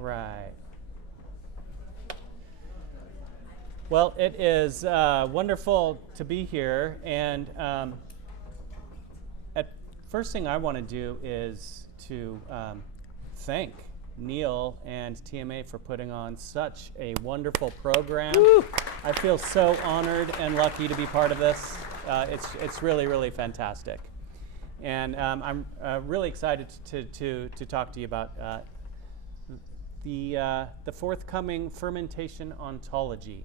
Right. Well, it is wonderful to be here, and first thing I want to do is to thank Neil and TMA for putting on such a wonderful program. Woo! I feel so honored and lucky to be part of this. It's really, really fantastic. And I'm really excited to talk to you about the forthcoming fermentation ontology.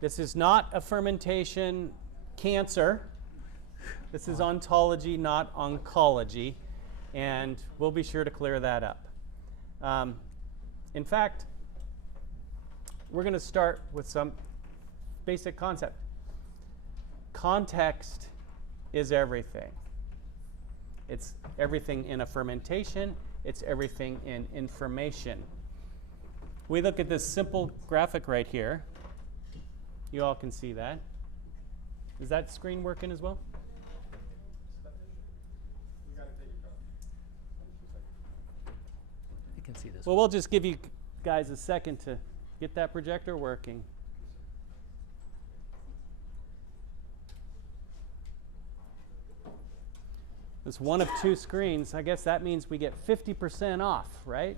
This is not a fermentation cancer. This is ontology, not oncology, and we'll be sure to clear that up. In fact, we're going to start with some basic concept. Context is everything. It's everything in a fermentation. It's everything in information. We look at this simple graphic right here. You all can see that. Is that screen working as well? You can see this. Well, we'll just give you guys a second to get that projector working. It's one of two screens. I guess that means we get 50% off, right?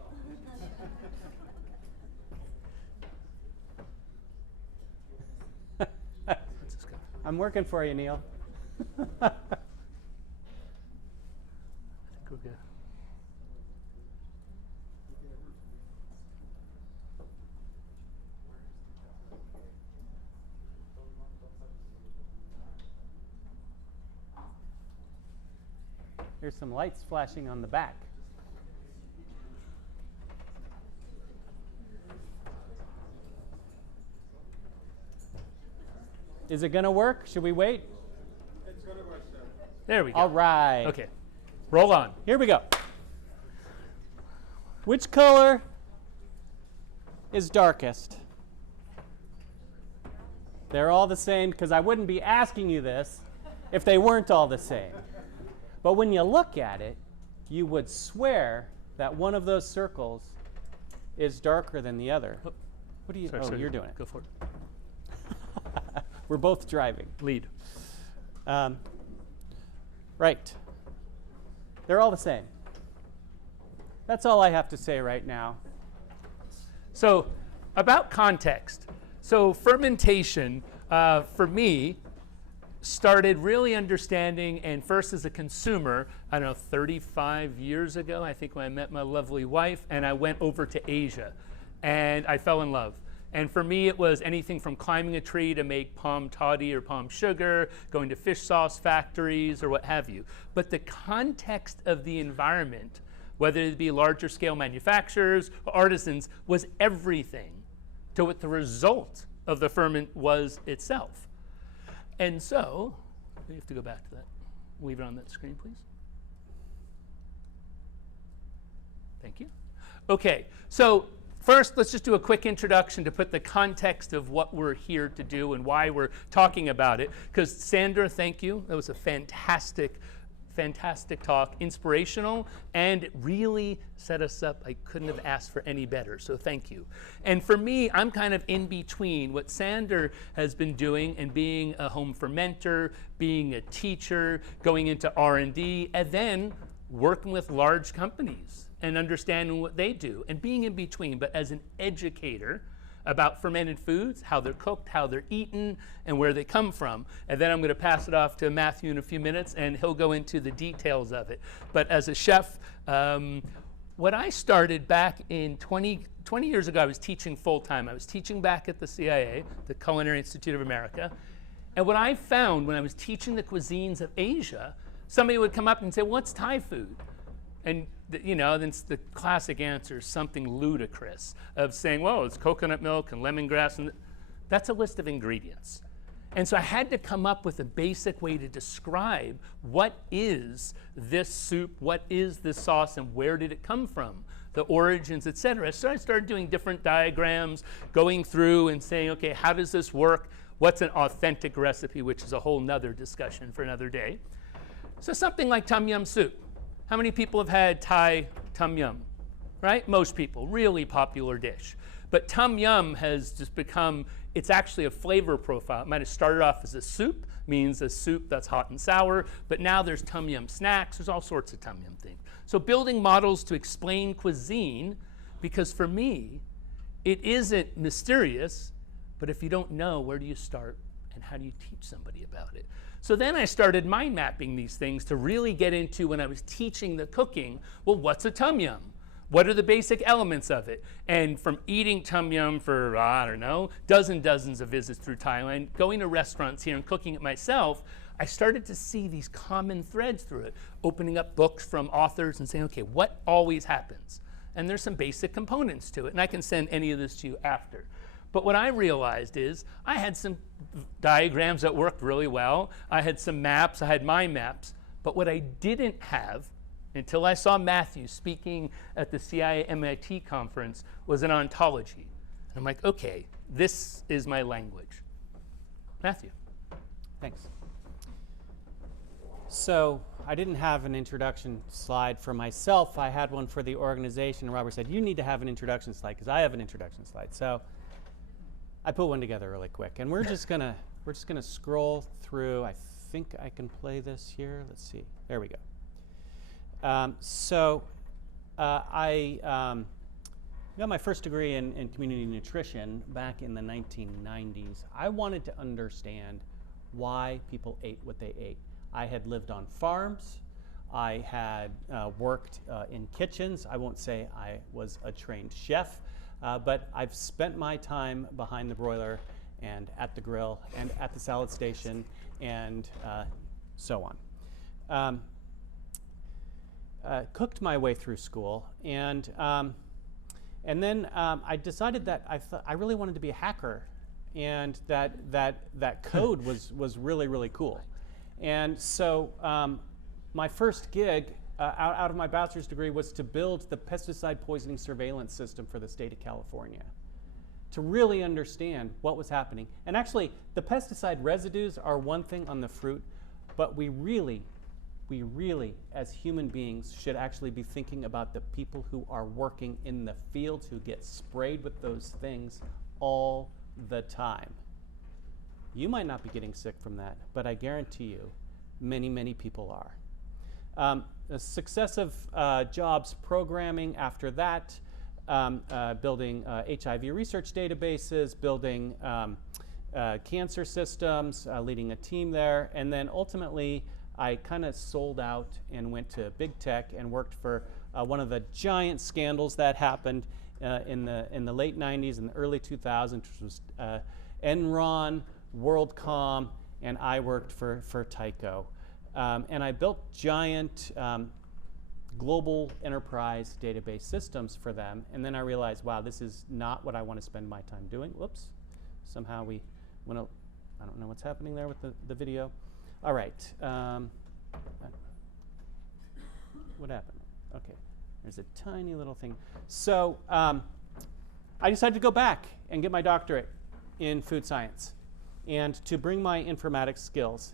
I'm working for you, Neil. I think we're good. Here's some lights flashing on the back. Is it going to work? Should we wait? It's going to work, sir. There we go. All right. Okay. Roll on. Here we go. Which color is darkest? They're all the same, because I wouldn't be asking you this if they weren't all the same. But when you look at it, you would swear that one of those circles is darker than the other. What do you? Sorry, you're doing it. Go for it. We're both driving. Lead. Right. They're all the same. That's all I have to say right now. So, about context. So, fermentation, for me, started really understanding, and first as a consumer, I don't know, 35 years ago, I think, when I met my lovely wife, and I went over to Asia, and I fell in love. And for me, it was anything from climbing a tree to make palm toddy or palm sugar, going to fish sauce factories or what have you. But the context of the environment, whether it be larger scale manufacturers or artisans, was everything to what the result of the ferment was itself. And so, we have to go back to that. Leave it on that screen, please. Thank you. Okay, so first, let's just do a quick introduction to put the context of what we're here to do and why we're talking about it. Because Sandra, thank you. That was a fantastic talk, inspirational, and it really set us up. I couldn't have asked for any better, so thank you. And for me, I'm kind of in between what Sandra has been doing and being a home fermenter, being a teacher, going into R&D, and then working with large companies and understanding what they do and being in between. But as an educator about fermented foods, how they're cooked, how they're eaten, and where they come from. And then I'm going to pass it off to Matthew in a few minutes, and he'll go into the details of it. But as a chef, what I started back in 20 years ago, I was teaching full-time. I was teaching back at the CIA, the Culinary Institute of America. And what I found when I was teaching the cuisines of Asia, somebody would come up and say, "What's Thai food?" And then the classic answer is something ludicrous of saying, well, it's coconut milk and lemongrass, and that's a list of ingredients. And so I had to come up with a basic way to describe what is this soup, what is this sauce, and where did it come from, the origins, etc. So I started doing different diagrams, going through and saying, okay, how does this work? What's an authentic recipe, which is a whole nother discussion for another day. So something like tom yum soup. How many people have had Thai tom yum? right? Most people, really popular dish. But Tom Yum has just become, it's actually a flavor profile. It might have started off as a soup, means a soup that's hot and sour, but now there's Tom Yum snacks, there's all sorts of Tom Yum things. So building models to explain cuisine, because for me, it isn't mysterious, but if you don't know, where do you start and how do you teach somebody about it? So then I started mind mapping these things to really get into, when I was teaching the cooking, well, what's a Tom Yum? What are the basic elements of it? And from eating Tom Yum for, I don't know, dozens of visits through Thailand, going to restaurants here and cooking it myself, I started to see these common threads through it, opening up books from authors and saying, okay, what always happens? And there's some basic components to it, and I can send any of this to you after. But what I realized is I had some diagrams that worked really well. I had some maps, I had mind maps. But what I didn't have, until I saw Matthew speaking at the CIA MIT conference, was an ontology. And I'm like, okay, this is my language. Matthew. Thanks. So I didn't have an introduction slide for myself. I had one for the organization. Robert said, you need to have an introduction slide because I have an introduction slide. So I put one together really quick. And we're just gonna scroll through. I think I can play this here. Let's see. There we go. I got my first degree in community nutrition back in the 1990s. I wanted to understand why people ate what they ate. I had lived on farms. I had worked in kitchens. I won't say I was a trained chef, but I've spent my time behind the broiler and at the grill and at the salad station and so on. Cooked my way through school, and then I decided that I really wanted to be a hacker, and that code was really cool. And so my first gig out of my bachelor's degree was to build the pesticide poisoning surveillance system for the state of California, to really understand what was happening. And actually, the pesticide residues are one thing on the fruit, but we really, as human beings, should actually be thinking about the people who are working in the fields, who get sprayed with those things all the time. You might not be getting sick from that, but I guarantee you, many people are. Successive jobs programming after that, building HIV research databases, building cancer systems, leading a team there, and then ultimately I kind of sold out and went to big tech and worked for one of the giant scandals that happened in the late 90s and the early 2000s, which was Enron, WorldCom, and I worked for Tyco. And I built giant global enterprise database systems for them. And then I realized, wow, this is not what I want to spend my time doing. Whoops. Somehow we went, I don't know what's happening there with the video. All right. What happened? Okay. There's a tiny little thing. So I decided to go back and get my doctorate in food science and to bring my informatics skills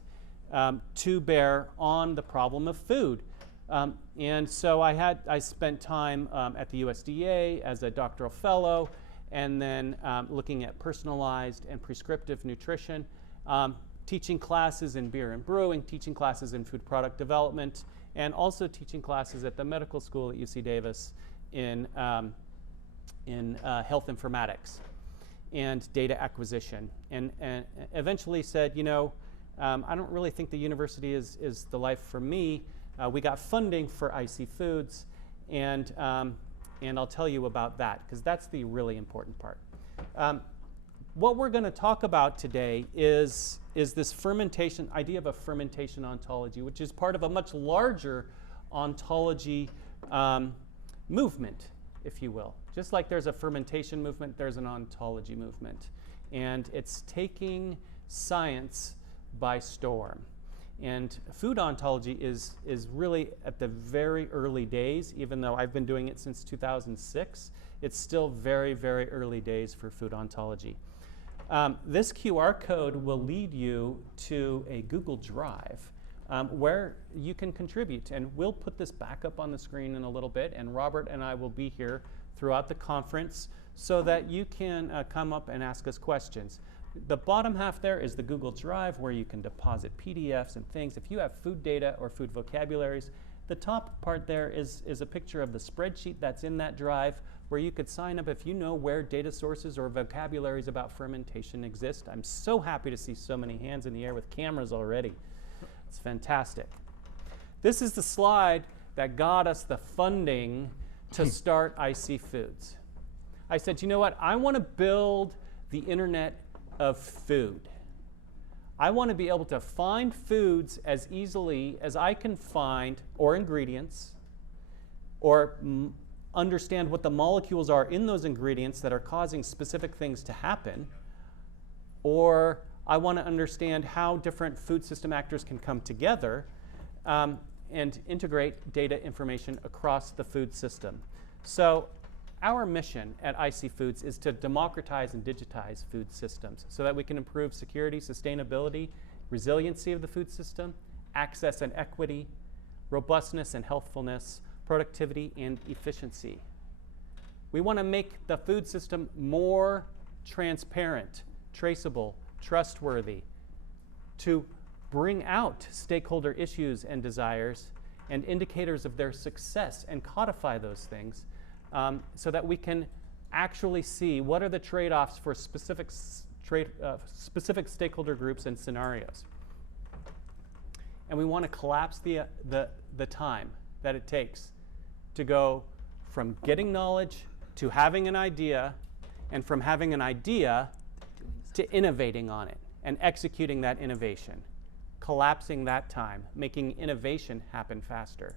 to bear on the problem of food. And so I spent time at the USDA as a doctoral fellow, and then looking at personalized and prescriptive nutrition, teaching classes in beer and brewing, teaching classes in food product development, and also teaching classes at the medical school at UC Davis in health informatics and data acquisition, and eventually said, you know, I don't really think the university is the life for me. We got funding for IC Foods, and I'll tell you about that, because that's the really important part. What we're going to talk about today is this fermentation idea of a fermentation ontology, which is part of a much larger ontology movement, if you will. Just like there's a fermentation movement, there's an ontology movement. And it's taking science by storm. And food ontology is really at the very early days, even though I've been doing it since 2006. It's still very early days for food ontology. This QR code will lead you to a Google Drive where you can contribute. And we'll put this back up on the screen in a little bit, and Robert and I will be here throughout the conference so that you can come up and ask us questions. The bottom half there is the Google Drive where you can deposit PDFs and things. If you have food data or food vocabularies, the top part there is a picture of the spreadsheet that's in that drive where you could sign up if you know where data sources or vocabularies about fermentation exist. I'm so happy to see so many hands in the air with cameras already. It's fantastic. This is the slide that got us the funding to start IC Foods. I said, you know what? I want to build the internet of food. I want to be able to find foods as easily as I can find, or ingredients, or understand what the molecules are in those ingredients that are causing specific things to happen, or I want to understand how different food system actors can come together and integrate data information across the food system. So our mission at IC Foods is to democratize and digitize food systems so that we can improve security, sustainability, resiliency of the food system, access and equity, robustness and healthfulness, productivity and efficiency. We want to make the food system more transparent, traceable, trustworthy, to bring out stakeholder issues and desires and indicators of their success and codify those things so that we can actually see what are the trade-offs for specific stakeholder groups and scenarios. And we want to collapse the time that it takes to go from getting knowledge to having an idea, and from having an idea to innovating on it and executing that innovation, collapsing that time, making innovation happen faster.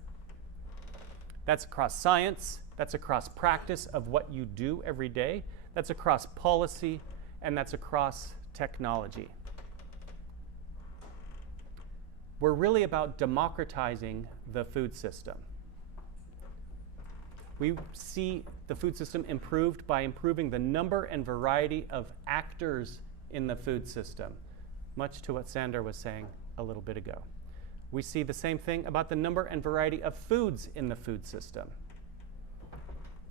That's across science, that's across practice of what you do every day, that's across policy, and that's across technology. We're really about democratizing the food system. We see the food system improved by improving the number and variety of actors in the food system, much to what Sander was saying a little bit ago. We see the same thing about the number and variety of foods in the food system.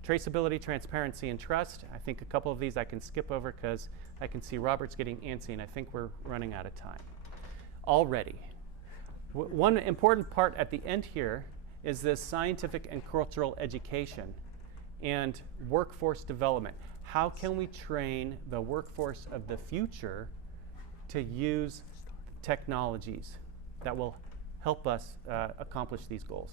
Traceability, transparency, and trust. I think a couple of these I can skip over because I can see Robert's getting antsy, and I think we're running out of time already. One important part at the end here is this scientific and cultural education and workforce development. How can we train the workforce of the future to use technologies that will help us accomplish these goals?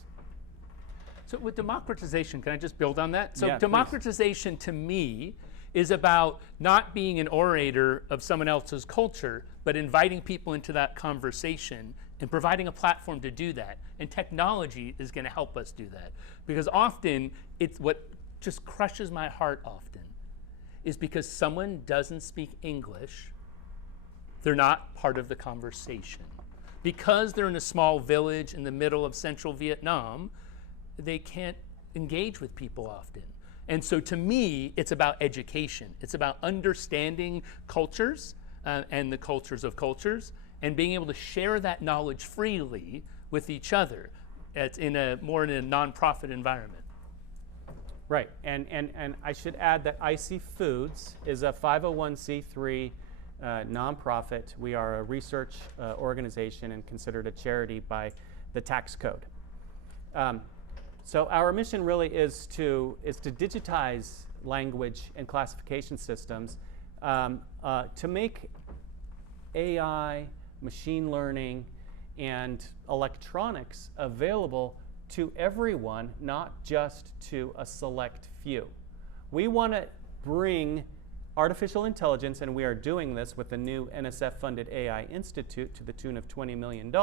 So with democratization, can I just build on that? So Yeah, democratization to me is about not being an orator of someone else's culture, but inviting people into that conversation and providing a platform to do that. And technology is going to help us do that. Because often, it's what just crushes my heart often is because someone doesn't speak English, they're not part of the conversation. Because they're in a small village in the middle of central Vietnam, they can't engage with people often. And so to me, it's about education. It's about understanding cultures and the cultures of cultures and being able to share that knowledge freely with each other. It's more in a nonprofit environment. Right, and I should add that IC Foods is a 501c3 nonprofit. We are a research organization and considered a charity by the tax code. So our mission really is to digitize language and classification systems to make AI, machine learning, and electronics available to everyone, not just to a select few. We want to bring artificial intelligence, and we are doing this with the new NSF-funded AI Institute to the tune of $20 million,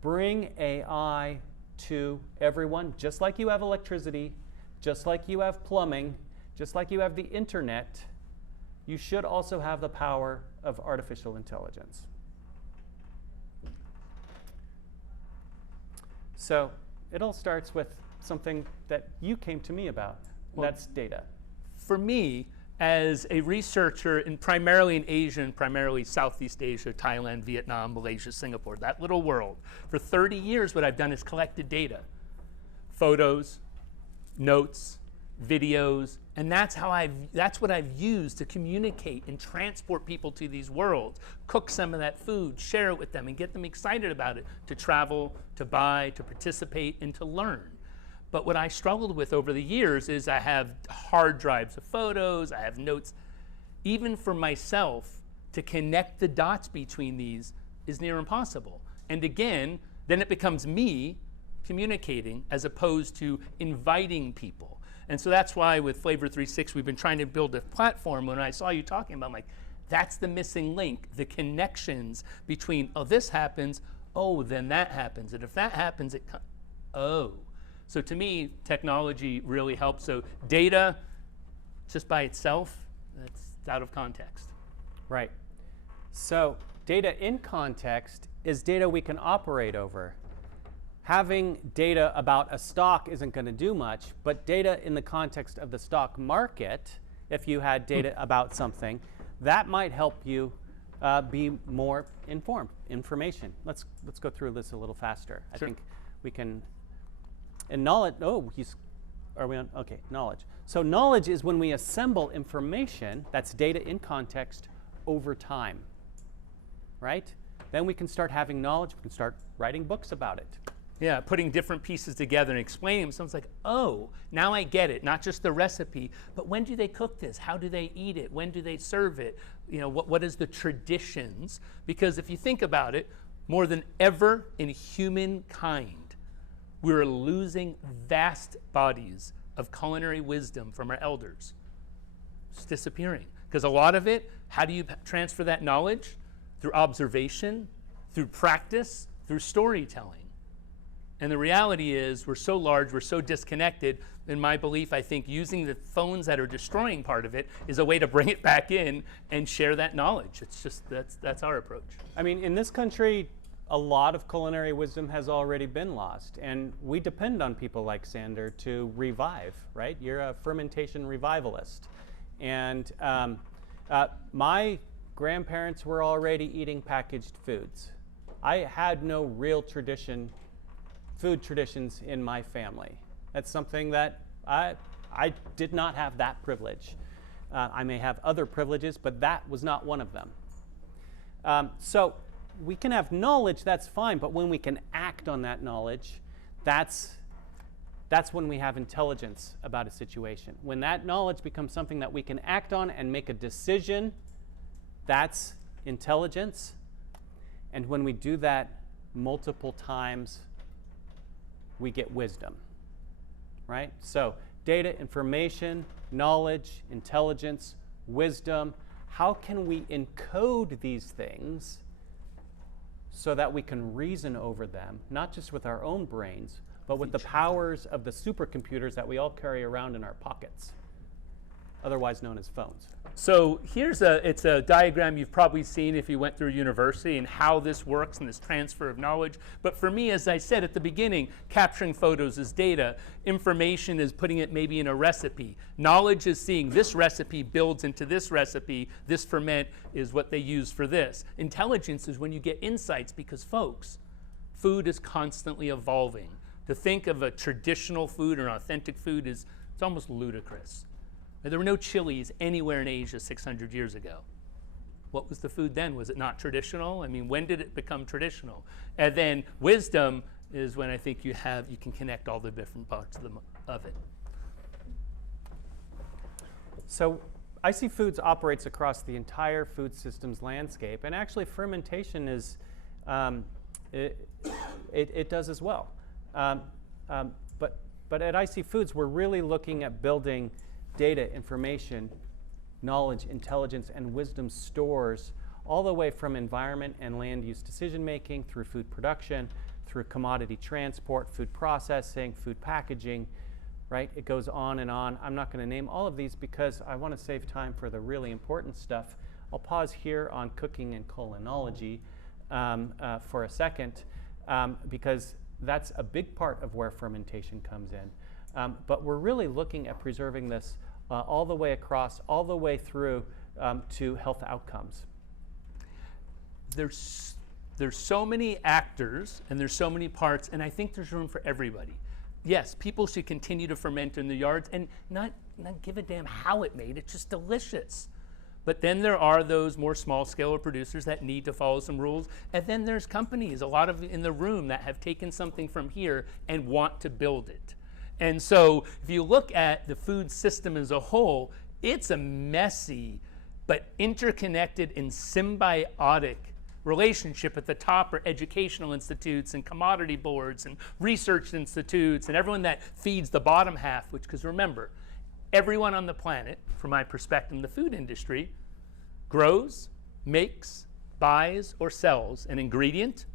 bring AI to everyone, just like you have electricity, just like you have plumbing, just like you have the internet, you should also have the power of artificial intelligence. So it all starts with something that you came to me about, and that's data. For me, as a researcher primarily in Asia and primarily Southeast Asia, Thailand, Vietnam, Malaysia, Singapore, that little world. For 30 years, what I've done is collected data, photos, notes, videos, and that's what I've used to communicate and transport people to these worlds, cook some of that food, share it with them, and get them excited about it, to travel, to buy, to participate, and to learn. But what I struggled with over the years is I have hard drives of photos, I have notes. Even for myself, to connect the dots between these is near impossible. And again, then it becomes me communicating as opposed to inviting people. And so that's why with Flavor 360, we've been trying to build a platform. When I saw you talking about, I'm like, that's the missing link, the connections between, oh, this happens, oh, then that happens. And if that happens, oh. So to me, technology really helps. So data, just by itself, that's out of context. Right. So data in context is data we can operate over. Having data about a stock isn't going to do much, but data in the context of the stock market, if you had data about something, that might help you be more informed. Information. Let's go through this a little faster. Sure. I think we can. And knowledge, are we on? Okay, knowledge. So knowledge is when we assemble information, that's data in context, over time, right? Then we can start having knowledge, we can start writing books about it. Yeah, putting different pieces together and explaining them. Someone's like, oh, now I get it. Not just the recipe, but when do they cook this? How do they eat it? When do they serve it? You know, what is the traditions? Because if you think about it, more than ever in humankind, we're losing vast bodies of culinary wisdom from our elders. It's disappearing. Because a lot of it, how do you transfer that knowledge? Through observation, through practice, through storytelling. And the reality is we're so large, we're so disconnected. In my belief, I think using the phones that are destroying part of it is a way to bring it back in and share that knowledge. It's just, that's our approach. I mean, in this country, a lot of culinary wisdom has already been lost, and we depend on people like Sander to revive, right? You're a fermentation revivalist. And my grandparents were already eating packaged foods. I had no real food traditions in my family. That's something that I did not have that privilege. I may have other privileges, but that was not one of them. So we can have knowledge, that's fine, but when we can act on that knowledge, that's when we have intelligence about a situation. When that knowledge becomes something that we can act on and make a decision, that's intelligence. And when we do that multiple times, we get wisdom, right? So data, information, knowledge, intelligence, wisdom. How can we encode these things so that we can reason over them, not just with our own brains, but with the powers of the supercomputers that we all carry around in our pockets, otherwise known as phones? So it's a diagram you've probably seen if you went through university and how this works and this transfer of knowledge. But for me, as I said at the beginning, capturing photos is data. Information is putting it maybe in a recipe. Knowledge is seeing this recipe builds into this recipe. This ferment is what they use for this. Intelligence is when you get insights because, folks, food is constantly evolving. To think of a traditional food or an authentic food it's almost ludicrous. There were no chilies anywhere in Asia 600 years ago. What was the food then? Was it not traditional? I mean, when did it become traditional? And then wisdom is when I think you can connect all the different parts of it. So IC Foods operates across the entire food systems landscape, and actually fermentation is, it does as well. But at IC Foods, we're really looking at building data, information, knowledge, intelligence, and wisdom stores all the way from environment and land use decision making through food production, through commodity transport, food processing, food packaging, right? It goes on and on. I'm not going to name all of these because I want to save time for the really important stuff. I'll pause here on cooking and culinology for a second because that's a big part of where fermentation comes in. But we're really looking at preserving this all the way across, all the way through to health outcomes. There's so many actors and there's so many parts, and I think there's room for everybody. Yes, people should continue to ferment in their yards and not give a damn how it made. It's just delicious. But then there are those more small-scale producers that need to follow some rules. And then there's companies, a lot of in the room, that have taken something from here and want to build it. And so if you look at the food system as a whole, it's a messy but interconnected and symbiotic relationship. At the top are educational institutes and commodity boards and research institutes and everyone that feeds the bottom half, because remember, everyone on the planet, from my perspective in the food industry, grows, makes, buys, or sells an ingredient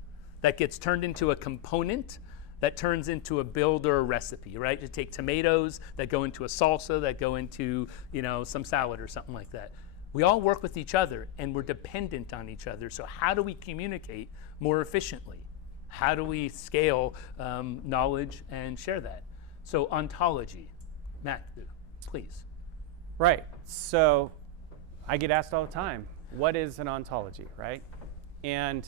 that gets turned into a component that turns into a build or a recipe, right? You take tomatoes that go into a salsa, that go into, some salad or something like that. We all work with each other and we're dependent on each other. So how do we communicate more efficiently? How do we scale knowledge and share that? So ontology, Matthew, please. Right. So I get asked all the time, what is an ontology, right? And,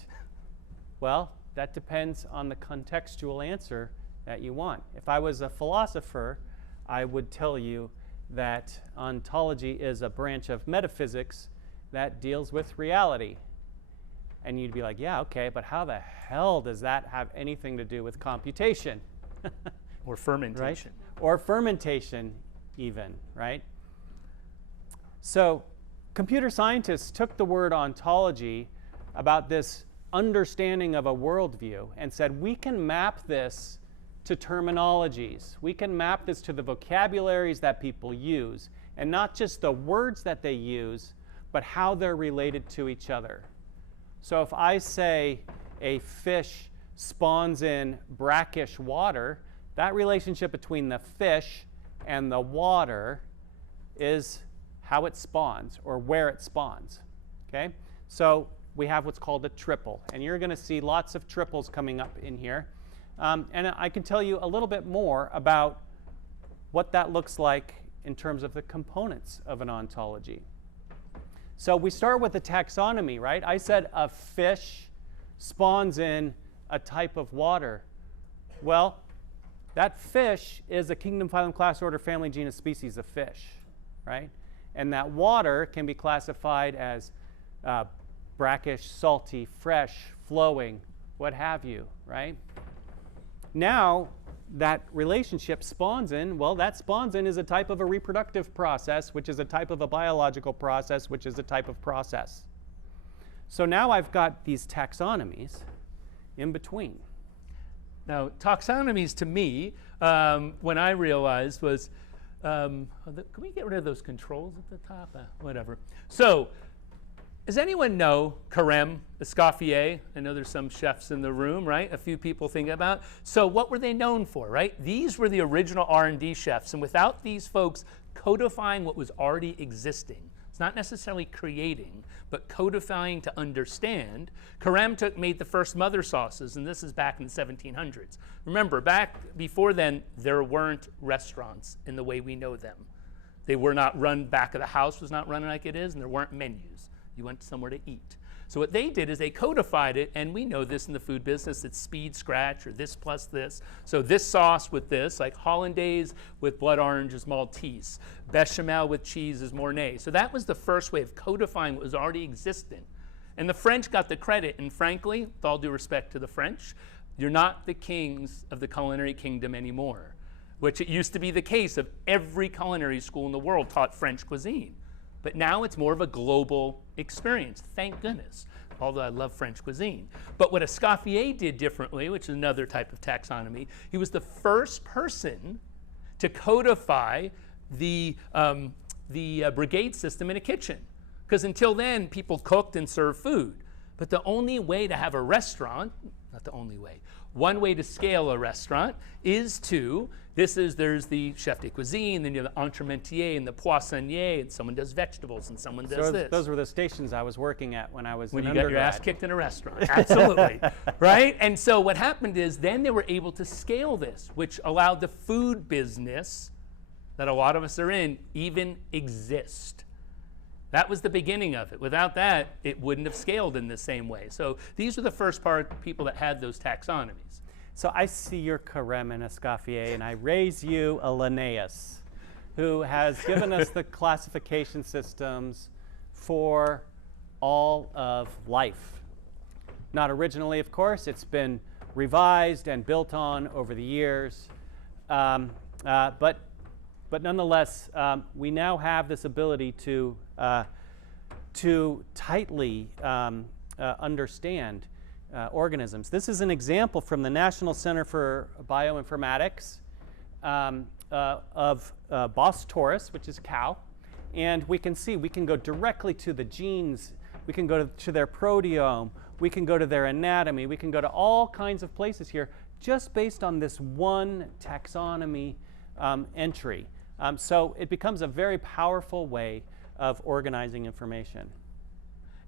well, that depends on the contextual answer that you want. If I was a philosopher, I would tell you that ontology is a branch of metaphysics that deals with reality. And you'd be like, yeah, okay, but how the hell does that have anything to do with computation? Or fermentation. Right? Or fermentation even, right? So computer scientists took the word ontology about this understanding of a worldview and said, we can map this to terminologies. We can map this to the vocabularies that people use, and not just the words that they use, but how they're related to each other. So if I say a fish spawns in brackish water, that relationship between the fish and the water is how it spawns or where it spawns. Okay? So we have what's called a triple, and you're going to see lots of triples coming up in here. And I can tell you a little bit more about what that looks like in terms of the components of an ontology. So we start with the taxonomy, right? I said a fish spawns in a type of water. Well, that fish is a kingdom, phylum, class, order, family, genus, species of fish, right? And that water can be classified as brackish, salty, fresh, flowing, what have you, right? Now, that relationship spawns in, well, that spawns in is a type of a reproductive process, which is a type of a biological process, which is a type of process. So now I've got these taxonomies in between. Now, taxonomies to me, when I realized was, can we get rid of those controls at the top? Whatever. So, does anyone know Carême, Escoffier? I know there's some chefs in the room, right? A few people think about. So what were they known for, right? These were the original R&D chefs, and without these folks codifying what was already existing, it's not necessarily creating, but codifying to understand. Carême made the first mother sauces, and this is back in the 1700s. Remember, back before then, there weren't restaurants in the way we know them. They were not run, back of the house was not run like it is, and there weren't menus. You went somewhere to eat. So what they did is they codified it, and we know this in the food business, it's speed scratch or this plus this. So this sauce with this, like hollandaise with blood orange is Maltese. Bechamel with cheese is Mornay. So that was the first way of codifying what was already existent. And the French got the credit, and frankly, with all due respect to the French, you're not the kings of the culinary kingdom anymore, which it used to be the case of every culinary school in the world taught French cuisine. But now it's more of a global experience, thank goodness, although I love French cuisine. But what Escoffier did differently, which is another type of taxonomy, he was the first person to codify the brigade system in a kitchen. Because until then, people cooked and served food. But the only way to have a restaurant, not the only way, one way to scale a restaurant is to, there's the chef de cuisine, then you have the entremetier and the poissonnier, and someone does vegetables and someone does this. Those were the stations I was working at when I was when an you got your ass kicked in a restaurant. Absolutely. Right? And so what happened is then they were able to scale this, which allowed the food business that a lot of us are in even exist. That was the beginning of it. Without that, it wouldn't have scaled in the same way. So these were the first people that had those taxonomies. So I see your Carême and Escoffier, and I raise you a Linnaeus, who has given us the classification systems for all of life. Not originally, of course. It's been revised and built on over the years. But nonetheless, we now have this ability to tightly understand organisms. This is an example from the National Center for Bioinformatics of Bos taurus, which is cow. And we can see, we can go directly to the genes, we can go to their proteome, we can go to their anatomy, we can go to all kinds of places here just based on this one taxonomy entry. So it becomes a very powerful way of organizing information.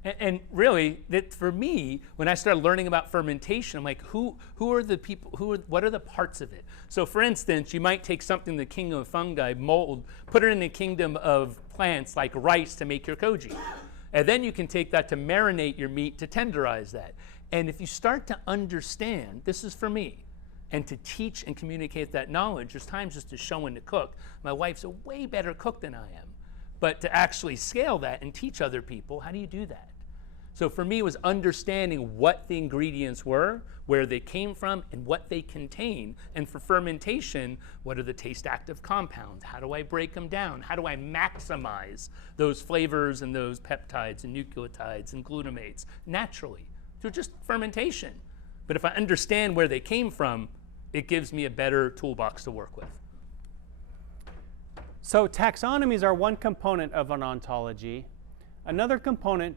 And really, for me, when I started learning about fermentation, I'm like, who are the people, what are the parts of it? So for instance, you might take something in the kingdom of fungi, mold, put it in the kingdom of plants like rice to make your koji. And then you can take that to marinate your meat to tenderize that. And if you start to understand, this is for me, and to teach and communicate that knowledge, there's times just to show and to cook. My wife's a way better cook than I am. But to actually scale that and teach other people, how do you do that? So for me, it was understanding what the ingredients were, where they came from, and what they contain. And for fermentation, what are the taste active compounds? How do I break them down? How do I maximize those flavors and those peptides and nucleotides and glutamates naturally through just fermentation? But if I understand where they came from, it gives me a better toolbox to work with. So taxonomies are one component of an ontology. Another component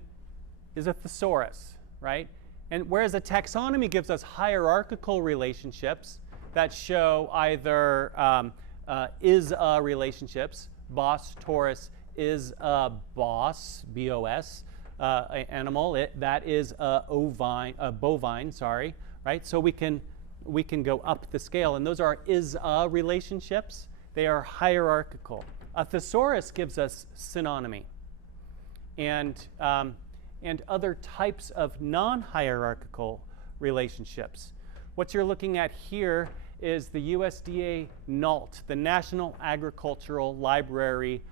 is a thesaurus, right? And whereas a taxonomy gives us hierarchical relationships that show either is-a relationships, Bos taurus is a bos, B-O-S, animal, that is a bovine, sorry, right? So we can go up the scale, and those are is-a relationships. They are hierarchical. A thesaurus gives us synonymy and other types of non-hierarchical relationships. What you're looking at here is the USDA NALT, the National Agricultural Library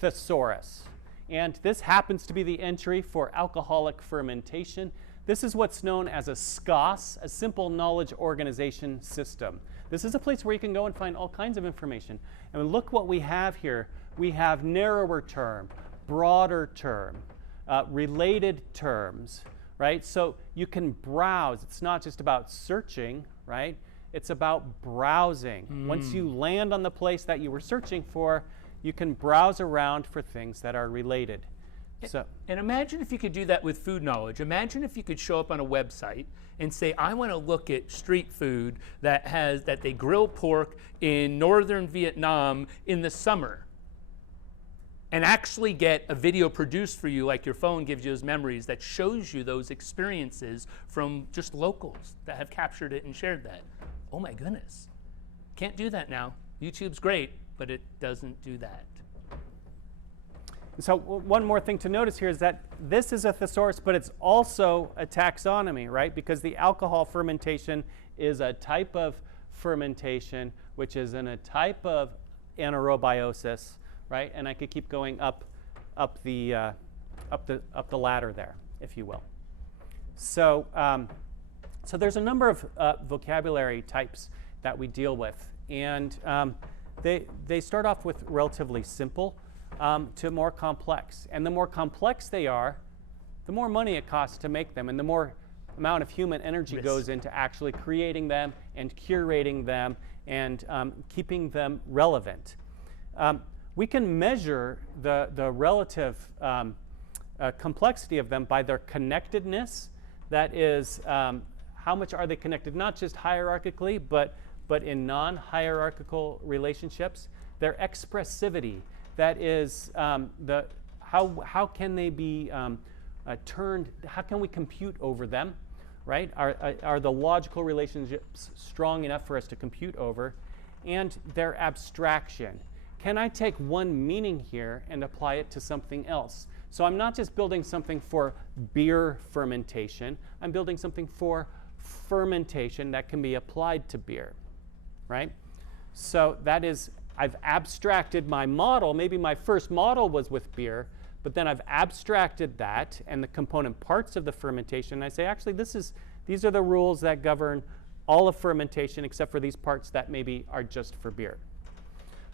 Thesaurus. And this happens to be the entry for alcoholic fermentation. This is what's known as a SKOS, a Simple Knowledge Organization System. This is a place where you can go and find all kinds of information. And look what we have here. We have narrower term, broader term, related terms, right? So you can browse. It's not just about searching, right? It's about browsing. Once you land on the place that you were searching for, you can browse around for things that are related. And imagine if you could do that with food knowledge. Imagine if you could show up on a website and say, I want to look at street food that they grill pork in northern Vietnam in the summer, and actually get a video produced for you, like your phone gives you those memories, that shows you those experiences from just locals that have captured it and shared that. Oh my goodness. Can't do that now. YouTube's great, but it doesn't do that. So one more thing to notice here is that this is a thesaurus, but it's also a taxonomy, right? Because the alcohol fermentation is a type of fermentation, which is in a type of anaerobiosis, right? And I could keep going up the ladder there, if you will. So so there's a number of vocabulary types that we deal with, and they start off with relatively simple to more complex. And the more complex they are, the more money it costs to make them, and the more amount of human energy goes into actually creating them and curating them and keeping them relevant. We can measure the relative complexity of them by their connectedness. That is, how much are they connected, not just hierarchically, but in non-hierarchical relationships. Their expressivity, that is, how can they be turned, how can we compute over them, right? Are the logical relationships strong enough for us to compute over? And their abstraction. can I take one meaning here and apply it to something else? So I'm not just building something for beer fermentation, I'm building something for fermentation that can be applied to beer, right? So that is, I've abstracted my model. Maybe my first model was with beer, but then I've abstracted that and the component parts of the fermentation. And I say, actually, these are the rules that govern all of fermentation except for these parts that maybe are just for beer,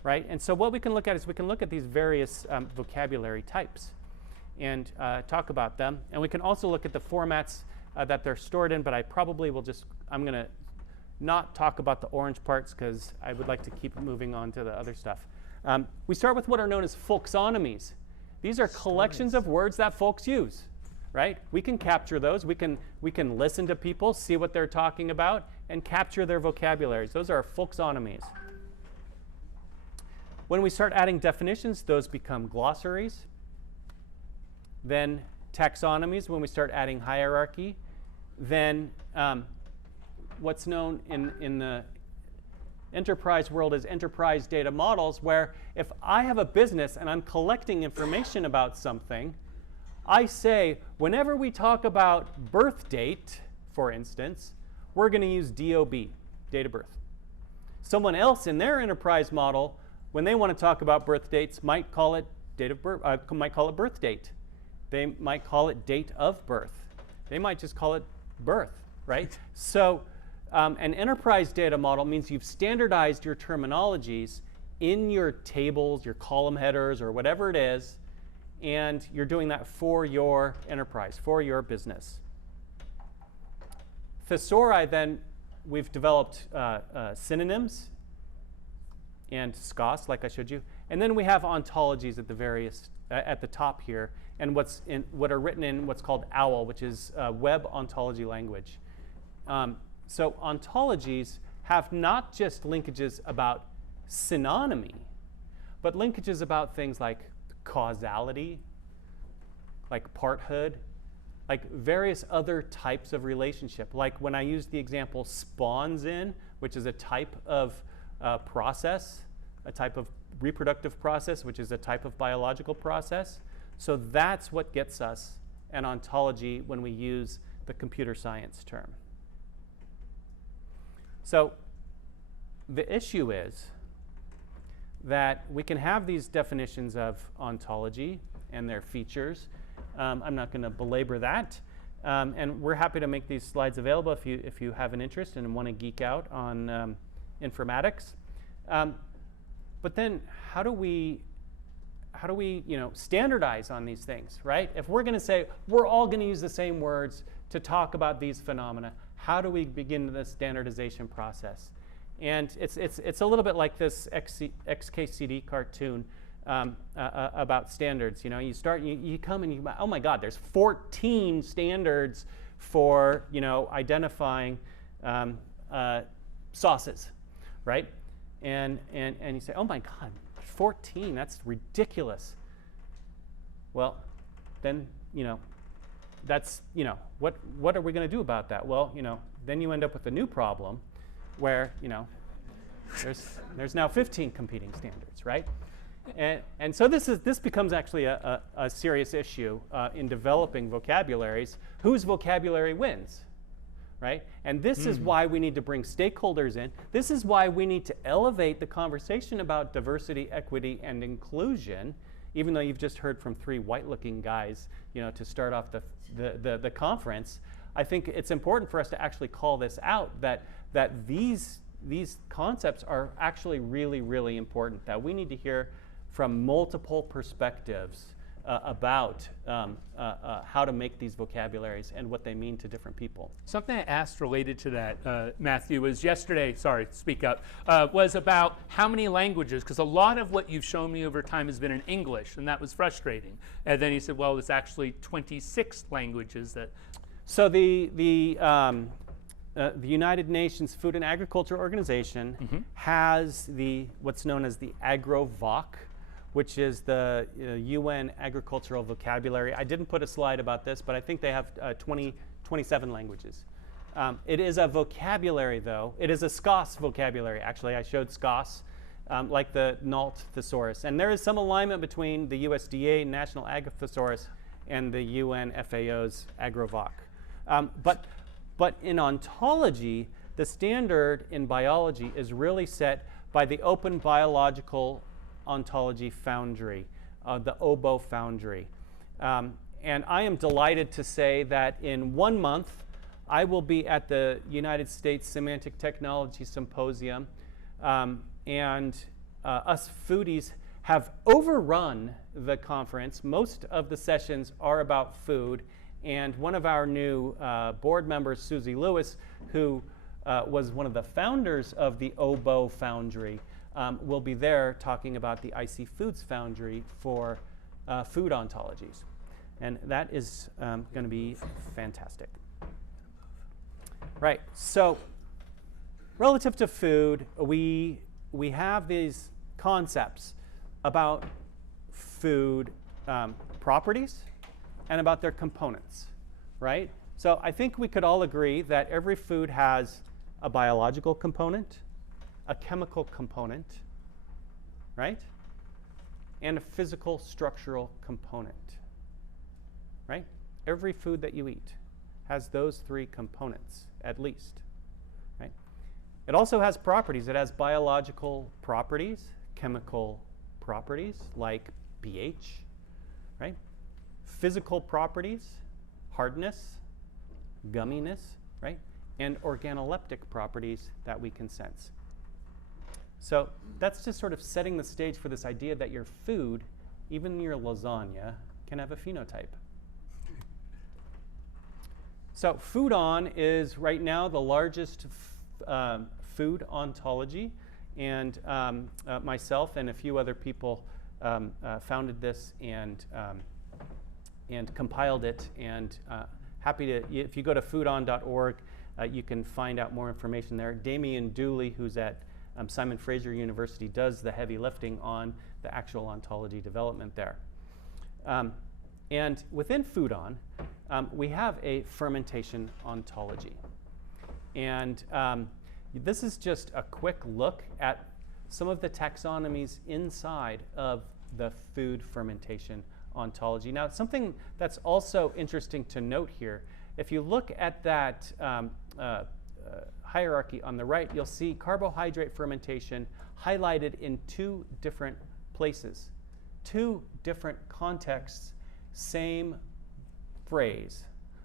right? And so what we can look at is we can look at these various vocabulary types and talk about them. And we can also look at the formats that they're stored in, but I probably will just, I'm going to not talk about the orange parts because I would like to keep moving on to the other stuff. We start with what are known as folksonomies. These are collections of words that folks use, right? We can capture those. We can listen to people, see what they're talking about, and capture their vocabularies. Those are folksonomies. When we start adding definitions, those become glossaries. Then taxonomies, when we start adding hierarchy. Then what's known in the enterprise world as enterprise data models, where if I have a business and I'm collecting information about something, I say, whenever we talk about birth date, for instance, we're going to use DOB, date of birth. Someone else in their enterprise model, when they want to talk about birth dates, might call it date of birth, might call it birth date. They might call it date of birth. They might just call it birth, right? So an enterprise data model means you've standardized your terminologies in your tables, your column headers, or whatever it is, and you're doing that for your enterprise, for your business. Thesauri, then, we've developed synonyms and SCOS, like I showed you. And then we have ontologies at the various, at the top here, and what are written in what's called OWL, which is web ontology language. So ontologies have not just linkages about synonymy, but linkages about things like causality, like parthood, like various other types of relationship. Like when I use the example spawns in, which is a type of process, a type of reproductive process, which is a type of biological process. So that's what gets us an ontology when we use the computer science term. So the issue is that we can have these definitions of ontology and their features. I'm not going to belabor that. And we're happy to make these slides available if you have an interest and want to geek out on informatics. But then how do we standardize on these things, right? If we're going to say we're all going to use the same words to talk about these phenomena, how do we begin the standardization process? And it's a little bit like this XKCD cartoon about standards. You know, you come and you, oh my God, there's 14 standards for identifying sauces, right? And you say, oh my God, 14, that's ridiculous. Well, then that's what are we going to do about that? Well, then you end up with a new problem where there's now 15 competing standards, right? And so this becomes actually a serious issue in developing vocabularies. Whose vocabulary wins, right? And this is why we need to bring stakeholders in. This is why we need to elevate the conversation about diversity, equity, and inclusion, even though you've just heard from 3 white-looking guys, to start off the conference. I think it's important for us to actually call this out, that these concepts are actually really, really important, that we need to hear from multiple perspectives about how to make these vocabularies and what they mean to different people. Something I asked related to that, Matthew, was yesterday, sorry, speak up, was about how many languages, because a lot of what you've shown me over time has been in English, and that was frustrating. And then he said, well, it's actually 26 languages that... So the United Nations Food and Agriculture Organization has what's known as the AgroVoc, which is the UN agricultural vocabulary. I didn't put a slide about this, but I think they have 27 languages. It is a vocabulary, though. It is a SCOS vocabulary. Actually, I showed SCOS like the Nault thesaurus. And there is some alignment between the USDA National Ag Thesaurus and the UN FAO's AgroVoc. But in ontology, the standard in biology is really set by the Open Biological Ontology Foundry, the OBO Foundry. And I am delighted to say that in 1 month, I will be at the United States Semantic Technology Symposium, and us foodies have overrun the conference. Most of the sessions are about food, and one of our new board members, Susie Lewis, who was one of the founders of the OBO Foundry, will be there talking about the IC Foods Foundry for food ontologies. And that is going to be fantastic. Right, so relative to food, we have these concepts about food properties and about their components, right? So I think we could all agree that every food has a biological component, a chemical component, right? And a physical structural component, right? Every food that you eat has those three components, at least, right? It also has properties. It has biological properties, chemical properties like pH, right? Physical properties, hardness, gumminess, right? And organoleptic properties that we can sense. So that's just sort of setting the stage for this idea that your food, even your lasagna, can have a phenotype. So Food-On is right now the largest food ontology, and myself and a few other people founded this and compiled it. And happy to, if you go to foodon.org, you can find out more information there. Damien Dooley, who's at Simon Fraser University, does the heavy lifting on the actual ontology development there. And within Food-On, we have a fermentation ontology. And this is just a quick look at some of the taxonomies inside of the food fermentation ontology. Now, something that's also interesting to note here, if you look at that hierarchy on the right, you'll see carbohydrate fermentation highlighted in two different places, two different contexts, same phrase,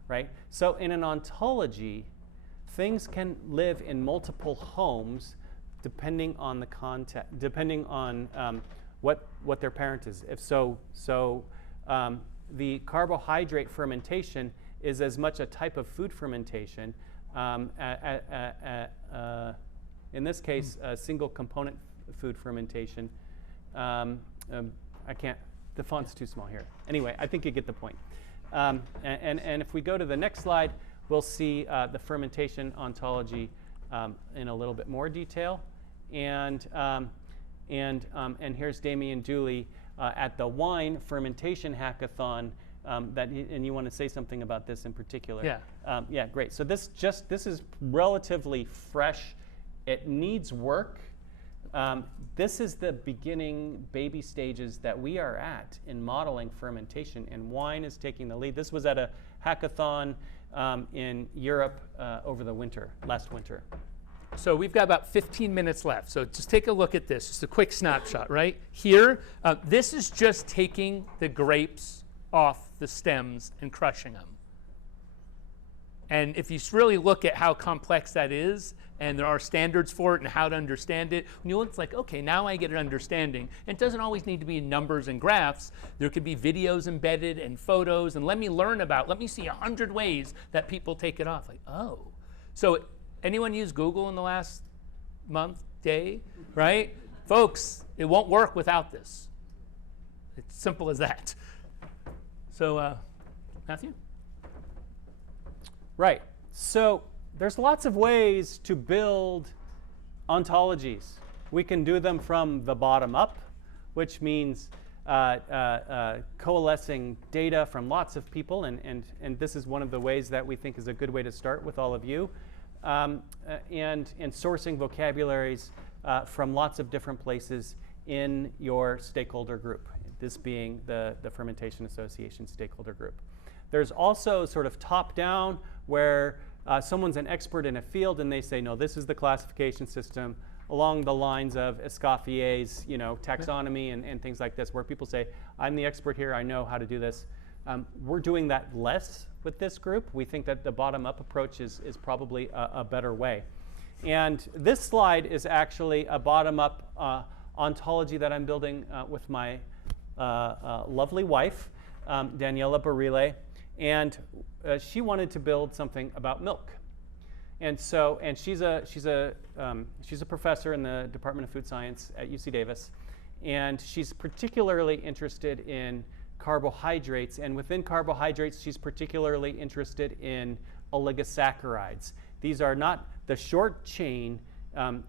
right? So in an ontology, things can live in multiple homes depending on the context, depending on what their parent is. If so, the carbohydrate fermentation is as much a type of food fermentation, in this case, a single component food fermentation. I can't, the font's too small here. Anyway, I think you get the point. And if we go to the next slide, we'll see the fermentation ontology in a little bit more detail. And here's Damien Dooley at the wine fermentation hackathon. And you want to say something about this in particular? Yeah. Yeah, great. So this is relatively fresh. It needs work. This is the beginning baby stages that we are at in modeling fermentation, and wine is taking the lead. This was at a hackathon in Europe over the winter, last winter. So we've got about 15 minutes left. So just take a look at this. Just a quick snapshot, right? Here, this is just taking the grapes off the stems and crushing them. And if you really look at how complex that is, and there are standards for it and how to understand it, when you look, it's like, okay, now I get an understanding. And it doesn't always need to be numbers and graphs. There could be videos embedded and photos, and let me see 100 ways that people take it off. Like, oh. So anyone use Google in the last month, day, right? Folks, it won't work without this. It's simple as that. So, Matthew? Right. So there's lots of ways to build ontologies. We can do them from the bottom up, which means coalescing data from lots of people, and this is one of the ways that we think is a good way to start with all of you, and sourcing vocabularies from lots of different places in your stakeholder group, this being the Fermentation Association stakeholder group. There's also sort of top-down, where someone's an expert in a field and they say, no, this is the classification system, along the lines of Escoffier's, taxonomy and things like this, where people say, I'm the expert here, I know how to do this. We're doing that less with this group. We think that the bottom-up approach is probably a better way. And this slide is actually a bottom-up ontology that I'm building with my lovely wife, Daniela Barile, and she wanted to build something about milk. And she's a professor in the Department of Food Science at UC Davis, and she's particularly interested in carbohydrates, and within carbohydrates, she's particularly interested in oligosaccharides. These are not the short chain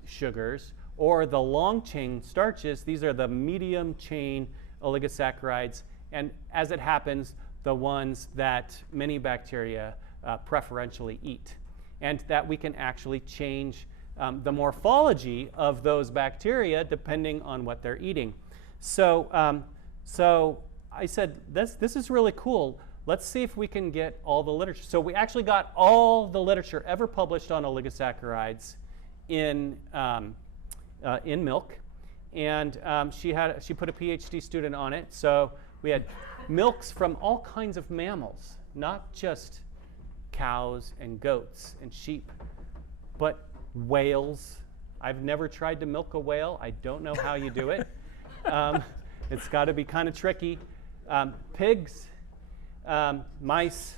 sugars or the long chain starches. These are the medium chain oligosaccharides, and as it happens, the ones that many bacteria preferentially eat, and that we can actually change the morphology of those bacteria depending on what they're eating. So I said, this is really cool. Let's see if we can get all the literature. So we actually got all the literature ever published on oligosaccharides in milk, and she put a PhD student on it. So we had milks from all kinds of mammals, not just cows and goats and sheep, but whales. I've never tried to milk a whale. I don't know how you do it. It's got to be kind of tricky. Pigs, mice,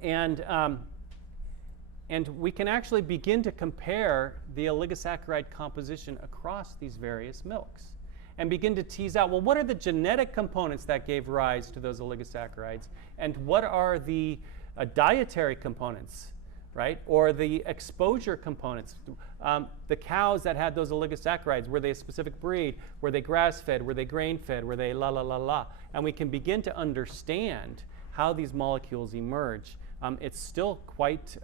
and we can actually begin to compare the oligosaccharide composition across these various milks and begin to tease out, well, what are the genetic components that gave rise to those oligosaccharides, and what are the dietary components, right, or the exposure components? The cows that had those oligosaccharides, were they a specific breed? Were they grass-fed? Were they grain-fed? Were they la? And we can begin to understand how these molecules emerge. It's still quite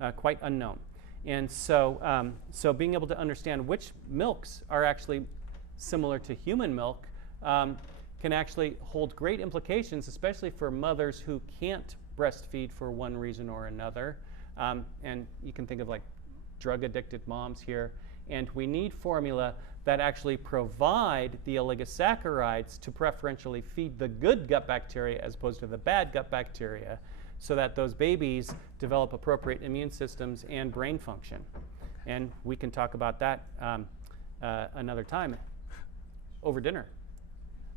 unknown. And so being able to understand which milks are actually similar to human milk can actually hold great implications, especially for mothers who can't breastfeed for one reason or another. And you can think of like drug-addicted moms here. And we need formula that actually provide the oligosaccharides to preferentially feed the good gut bacteria as opposed to the bad gut bacteria, so that those babies develop appropriate immune systems and brain function. And we can talk about that another time over dinner.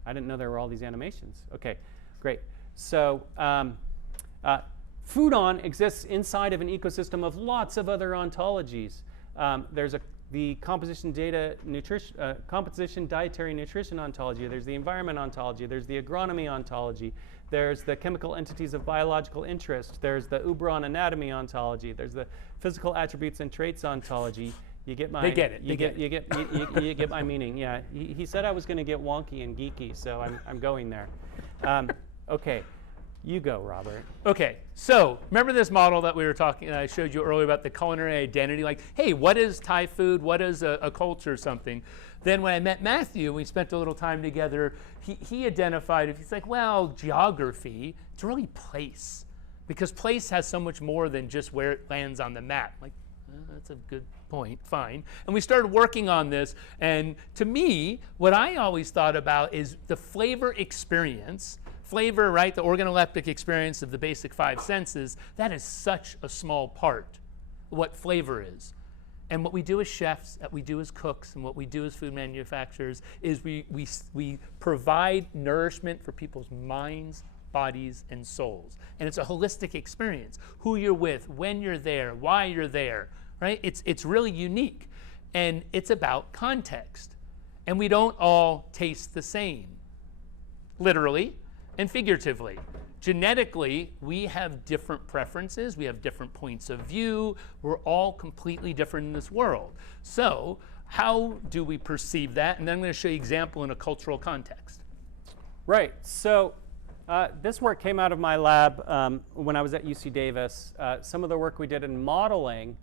I didn't know there were all these animations. Okay, great. So Foodon exists inside of an ecosystem of lots of other ontologies. There's the composition dietary nutrition ontology. There's the environment ontology. There's the agronomy ontology. There's the chemical entities of biological interest. There's the Ubron anatomy ontology. There's the physical attributes and traits ontology. You get my. They get it. You get my meaning. Yeah. He said I was going to get wonky and geeky, so I'm going there. Okay. You go, Robert. Okay, so remember this model that we were talking, I showed you earlier about the culinary identity, like, hey, what is Thai food? What is a culture or something? Then when I met Matthew, we spent a little time together, he identified, he's like, well, geography, it's really place, because place has so much more than just where it lands on the map. Like, that's a good point, fine. And we started working on this, and to me, what I always thought about is the flavor experience. Flavor, right, the organoleptic experience of the basic five senses, that is such a small part of what flavor is. And what we do as chefs, what we do as cooks, and what we do as food manufacturers is we provide nourishment for people's minds, bodies, and souls. And it's a holistic experience. Who you're with, when you're there, why you're there, right? It's really unique. And it's about context. And we don't all taste the same, literally and figuratively. Genetically, we have different preferences, we have different points of view, we're all completely different in this world. So how do we perceive that? And then I'm going to show you an example in a cultural context. Right, so this work came out of my lab when I was at UC Davis. Some of the work we did in modeling,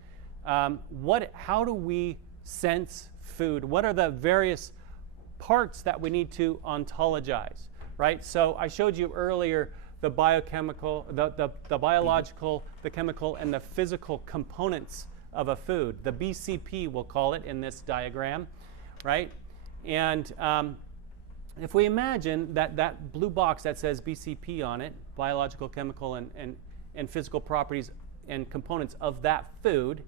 how do we sense food? What are the various parts that we need to ontologize, right? So I showed you earlier the biochemical, the biological, the chemical, and the physical components of a food. The BCP, we'll call it in this diagram, right? And if we imagine that blue box that says BCP on it, biological, chemical, and physical properties and components of that food,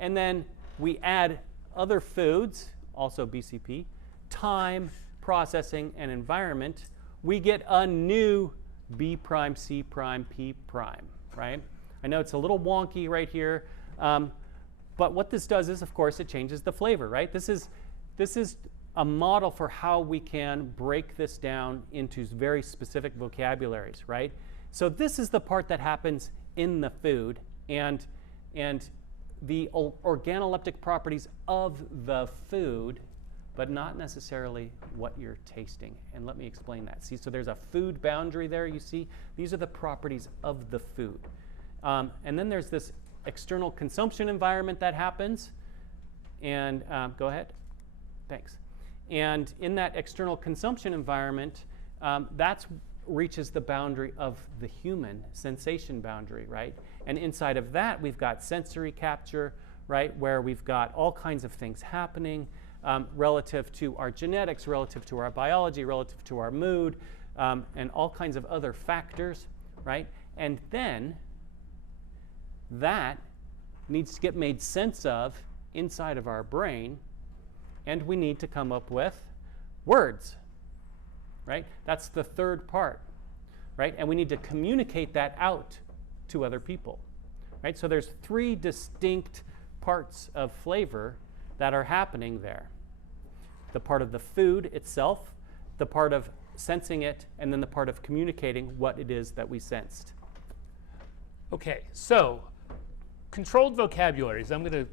and then we add other foods, also BCP, time, processing, and environment, we get a new B prime, C prime, P prime, right? I know it's a little wonky right here, but what this does is, of course, it changes the flavor, right? This is a model for how we can break this down into very specific vocabularies, right? So this is the part that happens in the food, and the organoleptic properties of the food, but not necessarily what you're tasting. And let me explain that. See, so there's a food boundary there, you see? These are the properties of the food. And then there's this external consumption environment that happens. And go ahead. Thanks. And in that external consumption environment, that reaches the boundary of the human sensation boundary, right? And inside of that, we've got sensory capture, right, where we've got all kinds of things happening relative to our genetics, relative to our biology, relative to our mood, and all kinds of other factors, right? And then that needs to get made sense of inside of our brain, and we need to come up with words, right? That's the third part, right? And we need to communicate that out to other people, right? So there's three distinct parts of flavor that are happening there. The part of the food itself, the part of sensing it, and then the part of communicating what it is that we sensed. Okay, so controlled vocabularies. I'm going to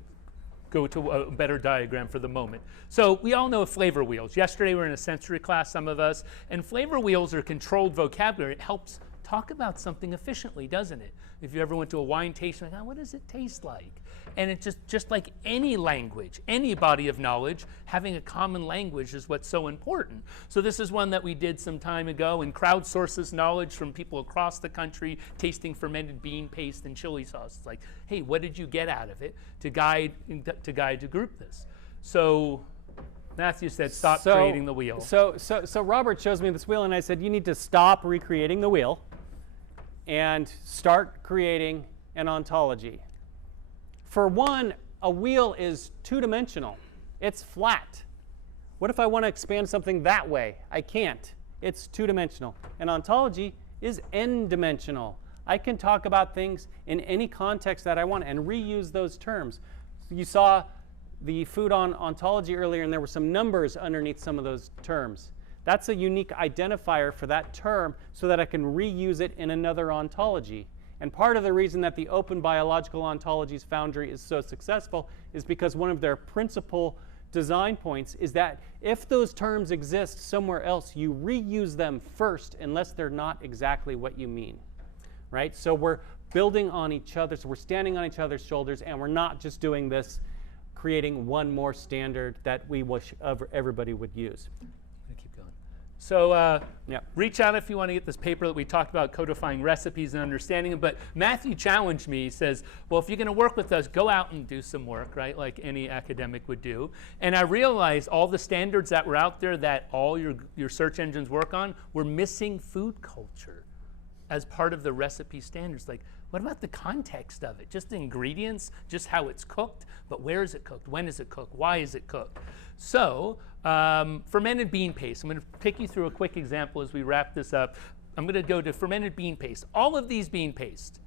go to a better diagram for the moment. So we all know flavor wheels. Yesterday we were in a sensory class, some of us, and flavor wheels are controlled vocabulary. It helps talk about something efficiently, doesn't it? If you ever went to a wine tasting, like, oh, what does it taste like? And it's just like any language, any body of knowledge, having a common language is what's so important. So this is one that we did some time ago and crowdsources knowledge from people across the country tasting fermented bean paste and chili sauce. It's like, hey, what did you get out of it to guide to group this? So Matthew said, stop creating the wheel. So Robert shows me this wheel, and I said, you need to stop recreating the wheel and start creating an ontology. For one, a wheel is two-dimensional. It's flat. What if I want to expand something that way? I can't. It's two-dimensional. An ontology is n-dimensional. I can talk about things in any context that I want and reuse those terms. You saw the food on ontology earlier, and there were some numbers underneath some of those terms. That's a unique identifier for that term so that I can reuse it in another ontology. And part of the reason that the Open Biological Ontologies Foundry is so successful is because one of their principal design points is that if those terms exist somewhere else, you reuse them first unless they're not exactly what you mean, right? So we're building on each other, so we're standing on each other's shoulders, and we're not just doing this, creating one more standard that we wish everybody would use. So reach out if you want to get this paper that we talked about, codifying recipes and understanding them. But Matthew challenged me. He says, well, if you're going to work with us, go out and do some work, right, like any academic would do. And I realized all the standards that were out there that all your search engines work on were missing food culture as part of the recipe standards. Like, what about the context of it? Just the ingredients, just how it's cooked, but where is it cooked? When is it cooked? Why is it cooked? So fermented bean paste. I'm going to take you through a quick example as we wrap this up. I'm going to go to fermented bean paste. All of these bean paste,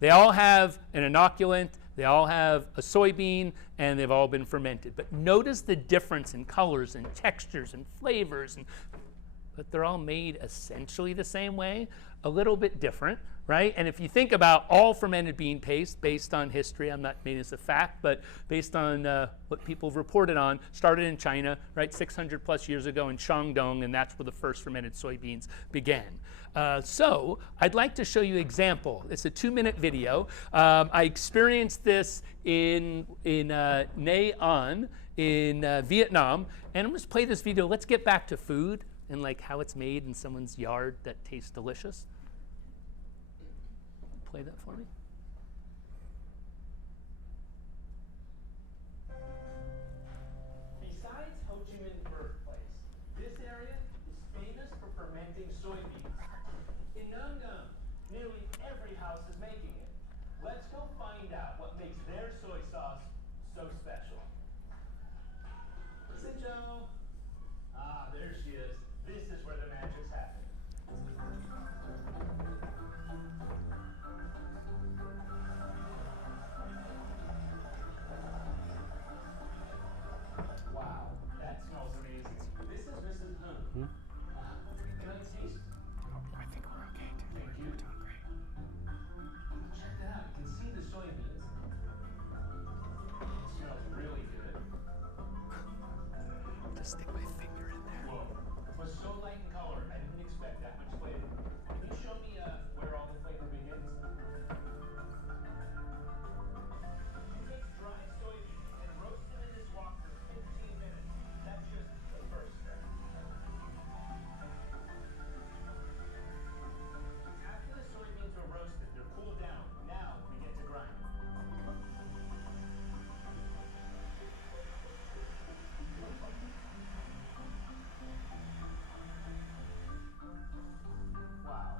they all have an inoculant, they all have a soybean, and they've all been fermented. But notice the difference in colors and textures and flavors, but they're all made essentially the same way, a little bit different, right? And if you think about all fermented bean paste based on history, I'm not making this a fact, but based on what people have reported on, started in China, right, 600 plus years ago in Shandong, and that's where the first fermented soybeans began. So I'd like to show you an example. It's a 2-minute video. I experienced this in Nei'an in Vietnam. And I'm going to play this video. Let's get back to food and like how it's made in someone's yard that tastes delicious. Play that for me. Besides Ho Chi Minh birthplace, this area is famous for fermenting soybeans. In Nung Nung, nearly every house is making it. Let's go find out what makes their soy sauce so special. Listen, Joe. Ah, there she is. This is where the magic's happening. Wow, that smells amazing. This is Mrs. Hun. Can I taste? I think we're okay, dude. Thank you. We're doing great. Check that out. You can see the soybeans. It smells really good. Just stick my finger in there. Whoa. It was so light in color. I didn't expect that much flavor. Can you show me where all the flavor begins? She takes dry soybeans and roasts them in this wok for 15 minutes. That's just the first step. After the soybeans are roasted, they're cooled down. Now we get to grind. Wow.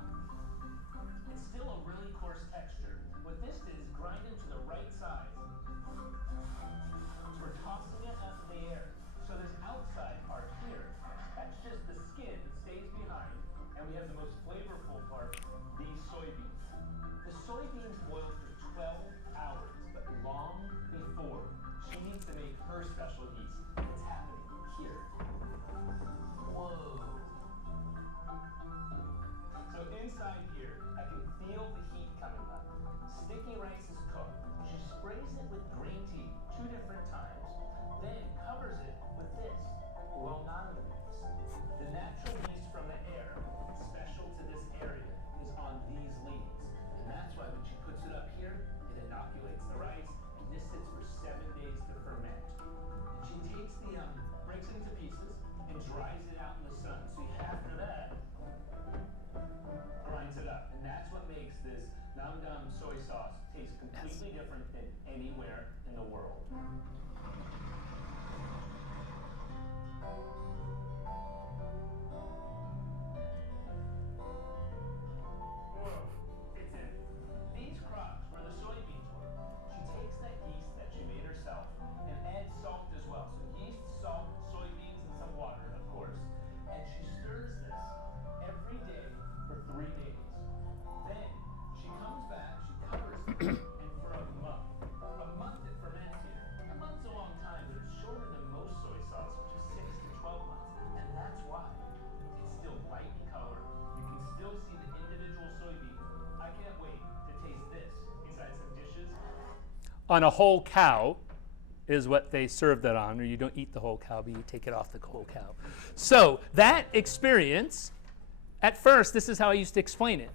It's still a really coarse texture. What this did is grind them to the right size. We're tossing it up in the air. So this outside part here, that's just the skin that stays behind. And we have the most flavorful part, these soybeans. The soybeans boil for 12 hours, but long before. She needs to make her special yeast. It's happening here. Whoa. So inside here, I can feel the heat coming up. Sticky rice is cooked. She sprays it with green tea 2 different times, then covers it with this, Longan leaves. The natural yeast from the air, special to this area, is on these leaves. And that's why when she puts it up here, it inoculates the rice, and this sits for 7 days to ferment. And she takes the, breaks it into pieces, and dries it out in the sun. So after that, grinds it up. And that's what makes this Nam Dam soy sauce taste completely different than anywhere in the world. Whoa, it's in. These crops where the soybeans were. She takes that yeast that she made herself and adds salt as well. So yeast, salt, soybeans, and some water, of course. And she stirs this every day for 3 days. Then she comes back, she covers it, and for a month it ferments here. A month's a long time, but it's shorter than most soy sauce, which is 6 to 12 months. And that's why it's still light in color. You can still see the individual soybeans. I can't wait to taste this inside some dishes. On a whole cow is what they serve that on, or you don't eat the whole cow, but you take it off the whole cow. So that experience, at first, this is how I used to explain it.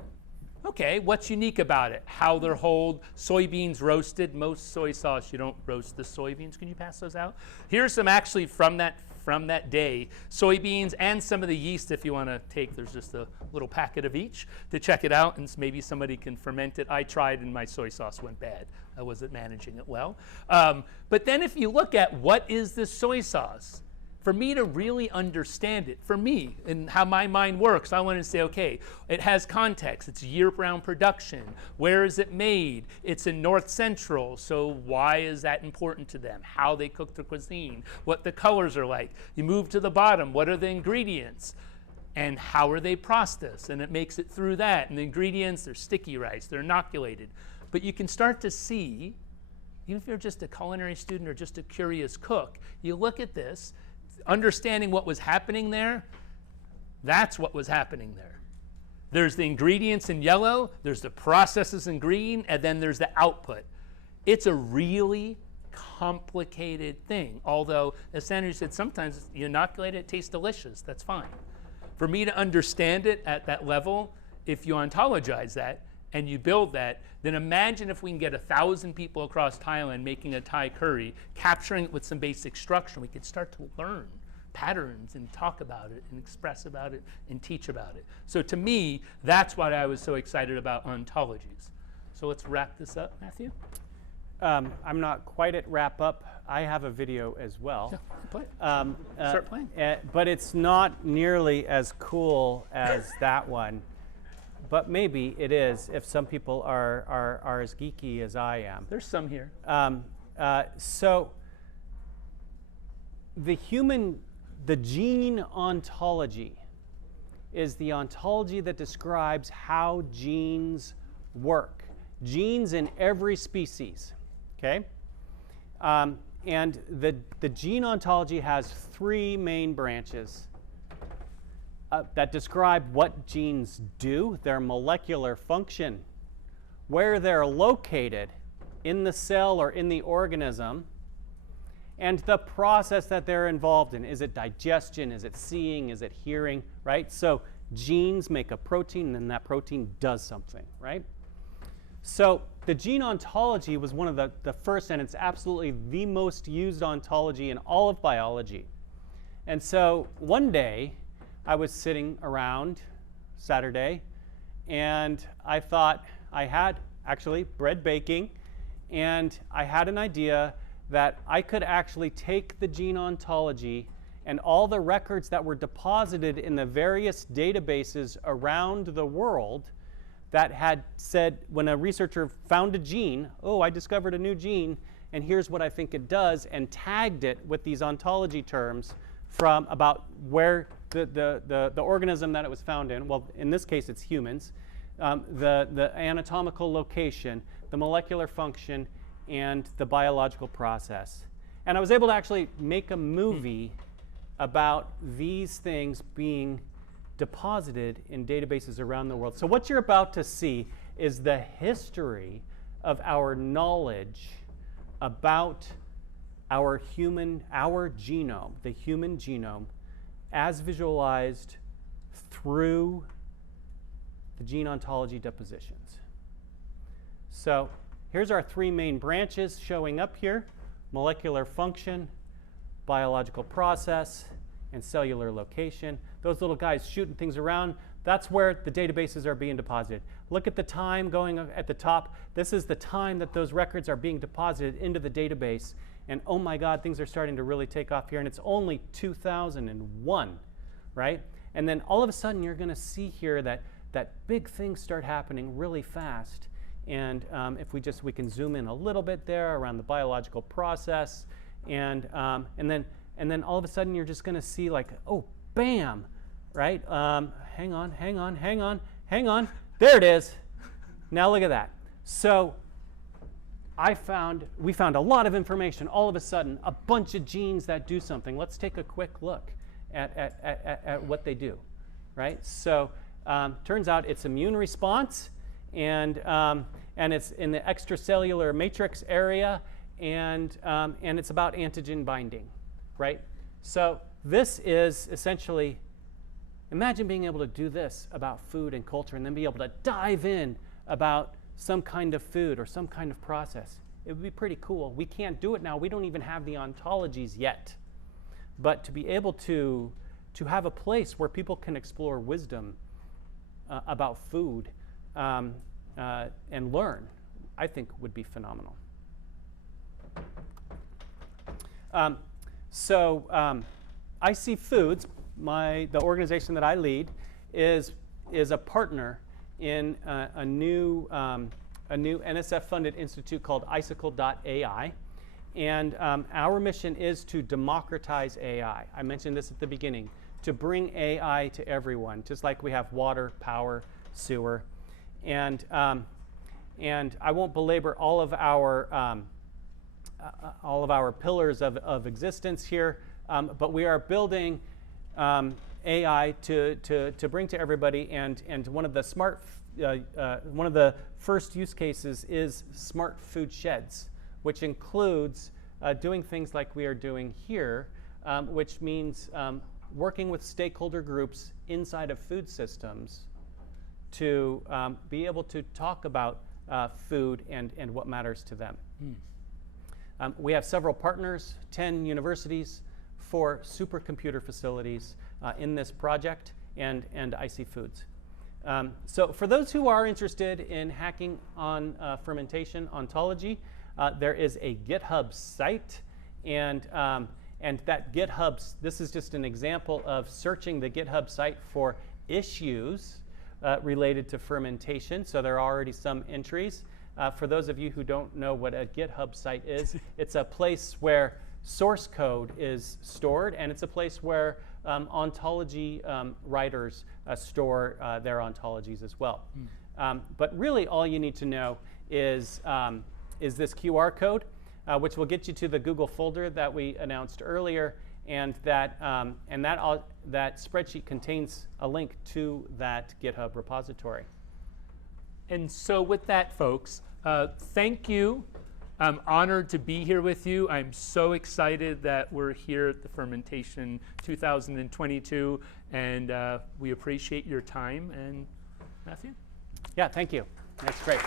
Okay, what's unique about it? How they're whole, soybeans roasted. Most soy sauce, you don't roast the soybeans. Can you pass those out? Here's some actually from that day. Soybeans and some of the yeast if you want to take. There's just a little packet of each to check it out, and maybe somebody can ferment it. I tried and my soy sauce went bad. I wasn't managing it well. But then if you look at what is this soy sauce, for me to really understand it, for me and how my mind works, I want to say, okay, it has context. It's year-round production. Where is it made? It's in North Central, so why is that important to them? How they cook their cuisine, what the colors are like. You move to the bottom, what are the ingredients? And how are they processed? And it makes it through that. And the ingredients, they're sticky rice, they're inoculated. But you can start to see, even if you're just a culinary student or just a curious cook, you look at this, understanding what was happening there, that's what was happening there. There's the ingredients in yellow, there's the processes in green, and then there's the output. It's a really complicated thing. Although, as Sandra said, sometimes you inoculate it, it tastes delicious. That's fine. For me to understand it at that level, if you ontologize that, and you build that, then imagine if we can get 1,000 people across Thailand making a Thai curry, capturing it with some basic structure. We could start to learn patterns and talk about it and express about it and teach about it. So to me, that's what I was so excited about ontologies. So let's wrap this up, Matthew. I'm not quite at wrap up. I have a video as well. Yeah, play it. Start playing. But it's not nearly as cool as that one. But maybe it is if some people are as geeky as I am. There's some here. So the gene ontology is the ontology that describes how genes work. Genes in every species, okay? And the gene ontology has three main branches that describe what genes do, their molecular function, where they're located in the cell or in the organism, and the process that they're involved in. Is it digestion? Is it seeing? Is it hearing? Right? So genes make a protein, and then that protein does something, right? So the gene ontology was one of the first, and it's absolutely the most used ontology in all of biology. And so one day, I was sitting around Saturday, and I thought I had actually bread baking, and I had an idea that I could actually take the gene ontology and all the records that were deposited in the various databases around the world that had said, when a researcher found a gene, oh, I discovered a new gene, and here's what I think it does, and tagged it with these ontology terms from about where the organism that it was found in, well, in this case it's humans, the anatomical location, the molecular function, and the biological process. And I was able to actually make a movie about these things being deposited in databases around the world. So what you're about to see is the history of our knowledge about our genome, the human genome, as visualized through the gene ontology depositions. So here's our three main branches showing up here: molecular function, biological process, and cellular location. Those little guys shooting things around, that's where the databases are being deposited. Look at the time going at the top. This is the time that those records are being deposited into the database. And oh my God, things are starting to really take off here. And it's only 2001, right? And then all of a sudden, you're going to see here that big things start happening really fast. And if we can zoom in a little bit there around the biological process, and then all of a sudden you're just going to see like, oh, bam, right? Hang on. There it is. Now look at that. So we found a lot of information. All of a sudden, a bunch of genes that do something. Let's take a quick look at what they do, right? So turns out it's immune response, and it's in the extracellular matrix area, and it's about antigen binding, right? So this is essentially, imagine being able to do this about food and culture, and then be able to dive in about some kind of food or some kind of process. It would be pretty cool. We can't do it now. We don't even have the ontologies yet. But to be able to have a place where people can explore wisdom about food and learn, I think would be phenomenal. IC Foods, the organization that I lead, is a partner in a new NSF-funded institute called Icicle.ai. And our mission is to democratize AI. I mentioned this at the beginning, to bring AI to everyone, just like we have water, power, sewer. And I won't belabor all of our pillars of existence here, but we are building AI to bring to everybody, and one of the first use cases is smart food sheds, which includes doing things like we are doing here, which means working with stakeholder groups inside of food systems to be able to talk about food and what matters to them. We have several partners, 10 universities, 4 supercomputer facilities in this project, and IC Foods. So for those who are interested in hacking on fermentation ontology, there is a GitHub site, and that GitHub, this is just an example of searching the GitHub site for issues related to fermentation. So there are already some entries. For those of you who don't know what a GitHub site is, it's a place where source code is stored, and it's a place where ontology writers store their ontologies as well. But really all you need to know is this QR code, which will get you to the Google folder that we announced earlier, and that spreadsheet contains a link to that GitHub repository. And so with that, folks, thank you. I'm honored to be here with you. I'm so excited that we're here at the Fermentation 2022, and we appreciate your time. And Matthew? Yeah, thank you. That's great.